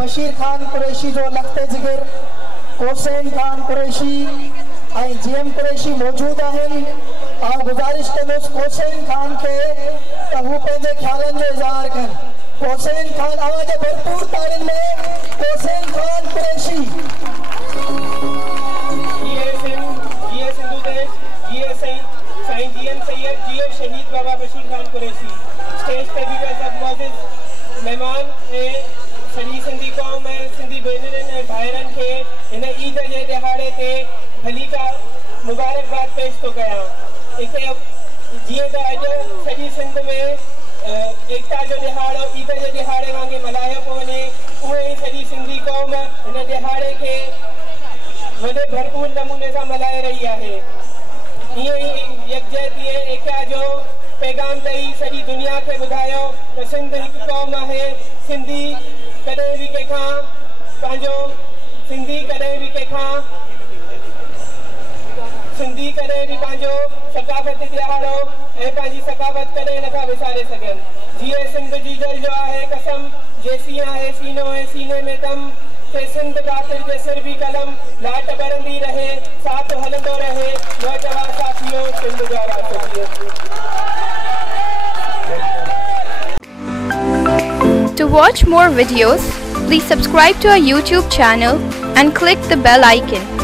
बशीर खान कुरैशी जो लखते जिगर हुसैन खान कुरैशी GM कुरैशी मौजूद हैं और गुजारिश कंदुस हुसैन खान के हू पंहिंजे ख्यालन जो इज़हार कन। हुसैन खान आवाज भरपूर तारीन में हुसैन खान कुरैशी। साईं GM सैयद GM शहीद बाबा बशीर खान कुरैशी स्टेज पे भी मेहमान सॼी सिंधी कौम ऐं सिंधी भेनरनि ऐं भाइरनि खे हिन ईद जे दिहाड़े ते भली का मुबारकबाद पेश थो कयां। हिते जीअं त अॼु सॼी सिंध में एकता जो दिहाड़ो ईद जे दिहाड़े वांगुरु मल्हायो पियो वञे, उहे ई सॼी सिंधी कौम हिन दिहाड़े खे वॾे भरपूर नमूने सां मल्हाए रही आहे। ईअं ई यकजहती एकता जो पैगाम ॾेई सॼी दुनिया खे ॿुधायो त सिंध हिकु क़ौम आहे। सिंधी कॾहिं बि कंहिंखां पंहिंजो सिंधी कॾहिं बि पंहिंजो सकाफ़ती दिहाड़ो ऐं पंहिंजी सकाफ़त कॾहिं नथा विसारे सघनि। जीअं सिंध जी जल जो आहे कसम, जैसी आहे सीनो ऐं सीने में दम, के सिंध कातिर जे सिर भी कलम, लाट बरंदी रहे साथ हलंदो रहे नौजवान साथियों सिंध जा राष्ट्रपति। To watch more videos, please subscribe to our YouTube channel and click the bell icon.